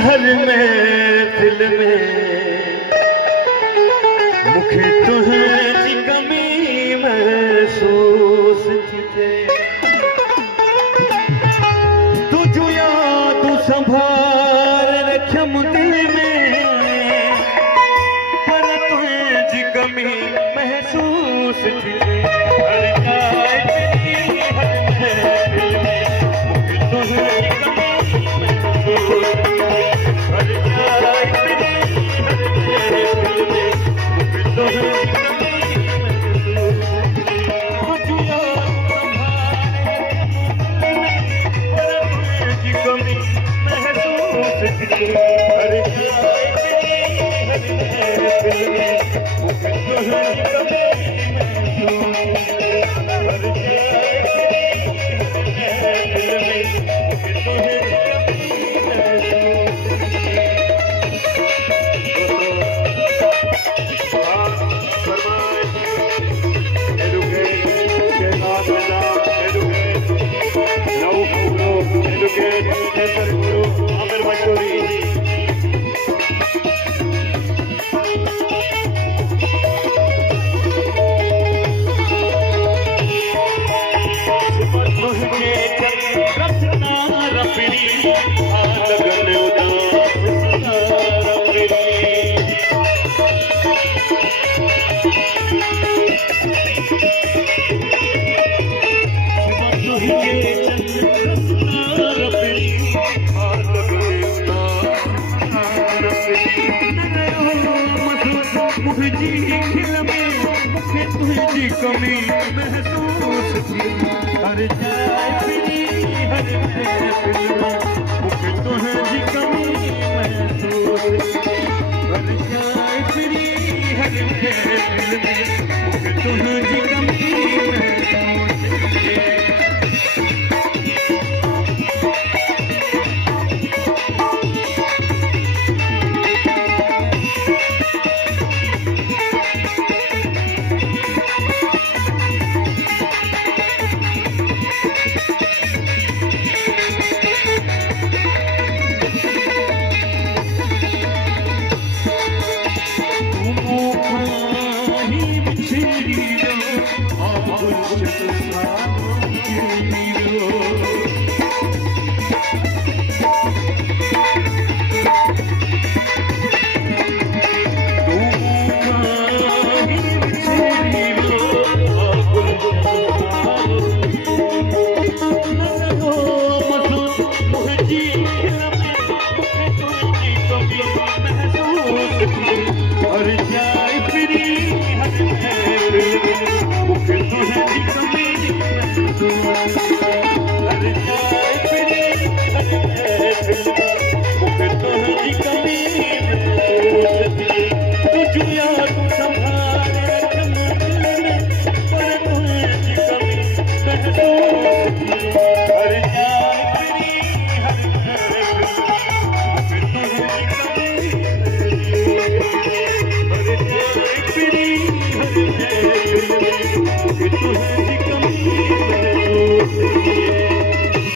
हर महफिल में मुखे तुझी कमी महसूस थी थे। तुझू याद संभाल रखम दिल में पर तुझी कमी महसूस थी थे। हर जाए तेरी हर महफिल में मुखे तुझी कमी महसूस थी थे। हर जाए तेरी हर महफिल में मुखे तुझी तुझी कमी महसूस थी। हर जाए तेरी हर महफिल में मुखे तुझी कमी महसूस थी। हर जाए तेरी हर महफिल में मुखे तुझी कमी महसूस थी। Oh,